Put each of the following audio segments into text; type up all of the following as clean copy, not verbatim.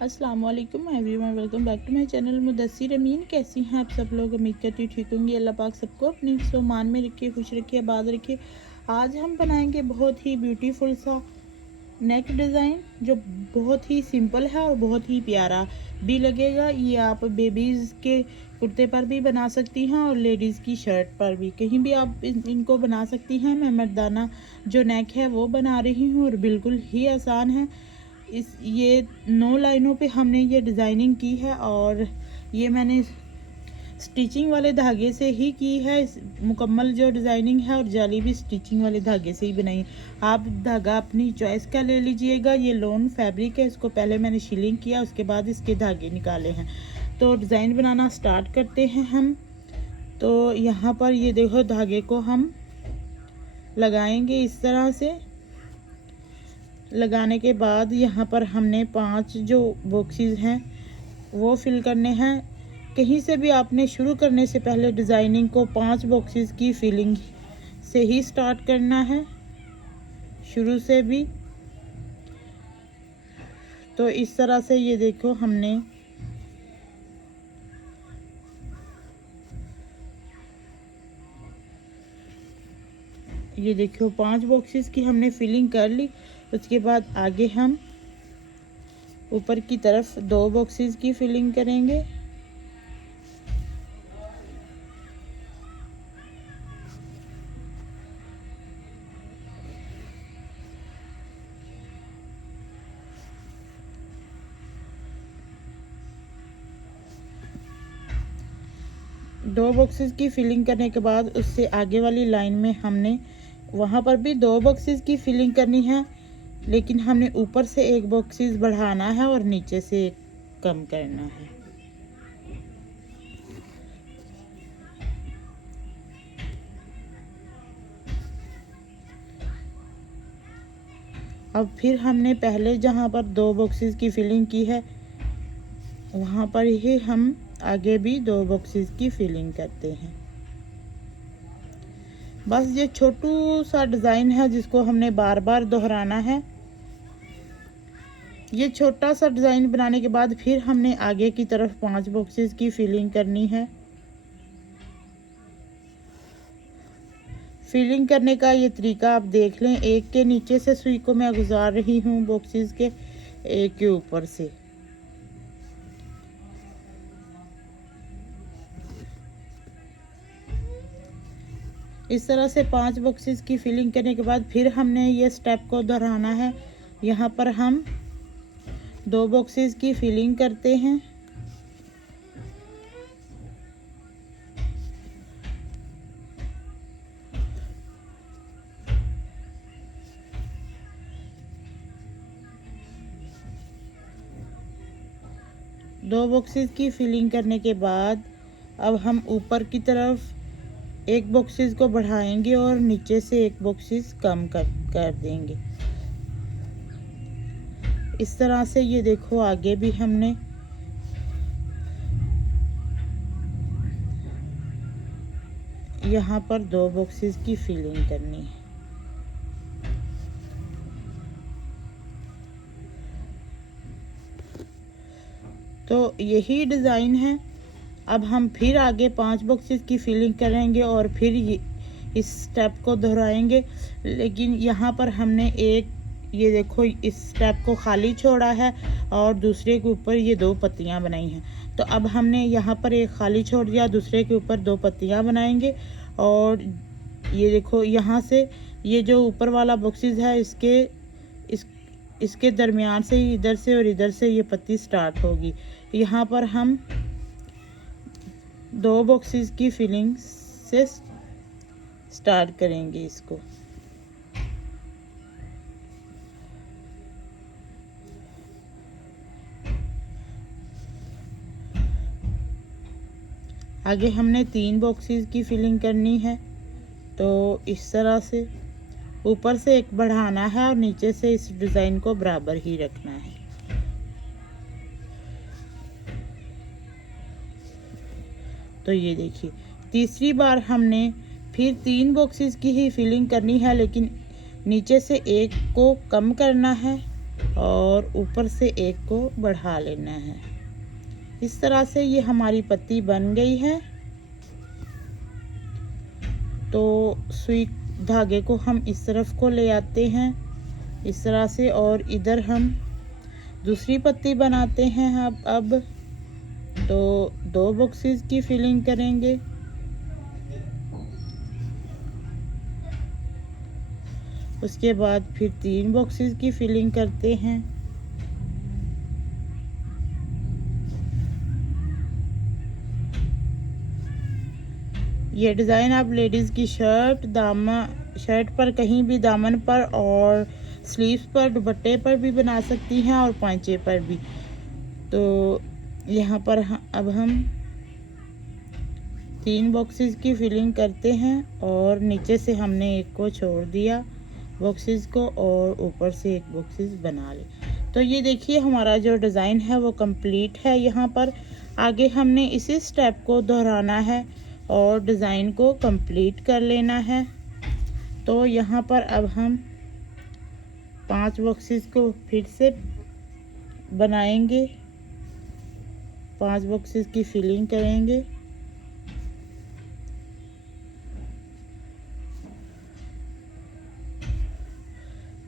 अस्सलाम वालेकुम everyone, welcome back to my channel Mudassir Amin. कैसी हैं आप सब लोग? उम्मीद करती हूँ ठीक होंगी। अल्लाह पाक सबको अपने मान में रखे, खुश रखे, आबाद रखे। आज हम बनाएंगे बहुत ही ब्यूटीफुल सा नेक डिज़ाइन जो बहुत ही सिंपल है और बहुत ही प्यारा भी लगेगा। ये आप बेबीज़ के कुर्ते पर भी बना सकती हैं और लेडीज़ की शर्ट पर भी, कहीं भी आप इनको बना सकती हैं। मैं मर्दाना जो नेक है वो बना रही हूँ और बिल्कुल ही आसान है। ये 9 लाइनों पे हमने ये डिज़ाइनिंग की है और ये मैंने स्टिचिंग वाले धागे से ही की है। इस मुकम्मल जो डिज़ाइनिंग है और जाली भी स्टिचिंग वाले धागे से ही बनाई। आप धागा अपनी चॉइस का ले लीजिएगा। ये लोन फैब्रिक है, इसको पहले मैंने शिलिंग किया, उसके बाद इसके धागे निकाले हैं। तो डिज़ाइन बनाना स्टार्ट करते हैं हम। तो यहाँ पर ये देखो, धागे को हम लगाएंगे इस तरह से। लगाने के बाद यहाँ पर हमने 5 जो बॉक्सेस हैं वो फिल करने हैं। कहीं से भी आपने शुरू करने से पहले डिज़ाइनिंग को 5 बॉक्सेस की फिलिंग से ही स्टार्ट करना है, शुरू से भी। तो इस तरह से ये देखो, हमने ये देखो 5 बॉक्सेस की हमने फिलिंग कर ली। उसके बाद आगे हम ऊपर की तरफ 2 बॉक्सेस की फिलिंग करेंगे। दो बॉक्सेस की फिलिंग करने के बाद उससे आगे वाली लाइन में हमने वहाँ पर भी 2 बॉक्सेस की फिलिंग करनी है, लेकिन हमने ऊपर से 1 बॉक्सेस बढ़ाना है और नीचे से 1 कम करना है। अब फिर हमने पहले जहाँ पर 2 बॉक्सेस की फिलिंग की है वहाँ पर ही हम आगे भी 2 बॉक्सेस की फिलिंग करते हैं। बस ये छोटू सा डिज़ाइन है जिसको हमने बार बार दोहराना है। ये छोटा सा डिज़ाइन बनाने के बाद फिर हमने आगे की तरफ 5 बॉक्सेस की फिलिंग करनी है। फिलिंग करने का ये तरीका आप देख लें। एक के नीचे से सुई को मैं गुजार रही हूँ बॉक्सेस के, एक के ऊपर से। इस तरह से 5 बॉक्सेस की फिलिंग करने के बाद फिर हमने ये स्टेप को दोहराना है। यहाँ पर हम 2 बॉक्सेस की फिलिंग करते हैं। दो बॉक्सेस की फिलिंग करने के बाद अब हम ऊपर की तरफ 1 बॉक्सेस को बढ़ाएंगे और नीचे से 1 बॉक्सेस कम कर देंगे। इस तरह से ये देखो, आगे भी हमने यहाँ पर 2 बॉक्सेस की फिलिंग करनी है। तो यही डिज़ाइन है। अब हम फिर आगे 5 बॉक्सेस की फिलिंग करेंगे और फिर इस स्टेप को दोहराएंगे, लेकिन यहाँ पर हमने ये देखो, इस स्टेप को खाली छोड़ा है और दूसरे के ऊपर ये 2 पत्तियाँ बनाई हैं। तो अब हमने यहाँ पर एक खाली छोड़ दिया, दूसरे के ऊपर 2 पत्तियाँ बनाएंगे। और ये देखो, यहाँ से ये जो ऊपर वाला बॉक्सेस है इसके दरमियान से ही इधर से और इधर से ये पत्ती स्टार्ट होगी। यहाँ पर हम 2 बॉक्सेस की फिलिंग से स्टार्ट करेंगे इसको। आगे हमने 3 बॉक्सेस की फिलिंग करनी है। तो इस तरह से ऊपर से 1 बढ़ाना है और नीचे से इस डिज़ाइन को बराबर ही रखना है। तो ये देखिए, तीसरी बार हमने फिर 3 बॉक्सेस की ही फिलिंग करनी है, लेकिन नीचे से 1 को कम करना है और ऊपर से एक को बढ़ा लेना है। इस तरह से ये हमारी पत्ती बन गई है। तो सुई धागे को हम इस तरफ को ले आते हैं इस तरह से, और इधर हम दूसरी पत्ती बनाते हैं। अब तो 2 बॉक्सेस की फिलिंग करेंगे। उसके बाद फिर 3 बॉक्सेस की फिलिंग करते हैं। ये डिज़ाइन आप लेडीज़ की शर्ट पर, कहीं भी दामन पर और स्लीव्स पर, दुपट्टे पर भी बना सकती हैं और पांचे पर भी। तो यहाँ पर अब हम 3 बॉक्सेस की फिलिंग करते हैं और नीचे से हमने एक को छोड़ दिया बॉक्सेस को और ऊपर से एक बॉक्सेस बना ले। तो ये देखिए हमारा जो डिज़ाइन है वो कंप्लीट है। यहाँ पर आगे हमने इसी स्टेप को दोहराना है और डिज़ाइन को कंप्लीट कर लेना है। तो यहाँ पर अब हम 5 बॉक्सेस को फिर से बनाएंगे, 5 बॉक्सेस की फिलिंग करेंगे।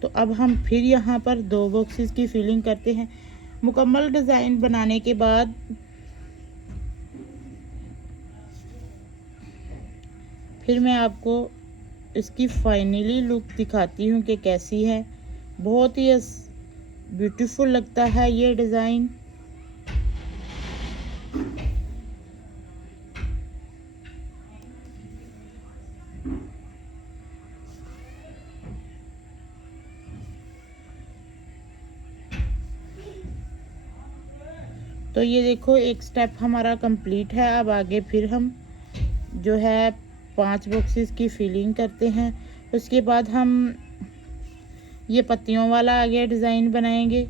तो अब हम फिर यहाँ पर 2 बॉक्सेस की फिलिंग करते हैं। मुकम्मल डिज़ाइन बनाने के बाद फिर मैं आपको इसकी फाइनली लुक दिखाती हूँ कि कैसी है। बहुत ही ब्यूटीफुल लगता है ये डिज़ाइन। तो ये देखो एक स्टेप हमारा कंप्लीट है। अब आगे फिर हम जो है 5 बॉक्सेस की फिलिंग करते हैं। उसके बाद हम ये पत्तियों वाला आगे डिज़ाइन बनाएंगे।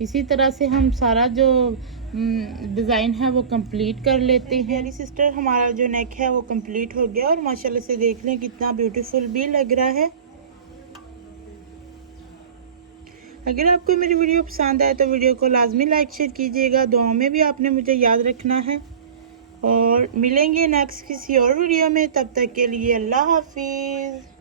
इसी तरह से हम सारा जो डिज़ाइन है वो कंप्लीट कर लेते हैं। मेरी सिस्टर हमारा जो नेक है वो कंप्लीट हो गया और माशाल्लाह से देख लें कितना ब्यूटीफुल भी लग रहा है। अगर आपको मेरी वीडियो पसंद आए तो वीडियो को लाजमी लाइक शेयर कीजिएगा। दुआओं में भी आपने मुझे याद रखना है और मिलेंगे नेक्स्ट किसी और वीडियो में। तब तक के लिए अल्लाह हाफिज़।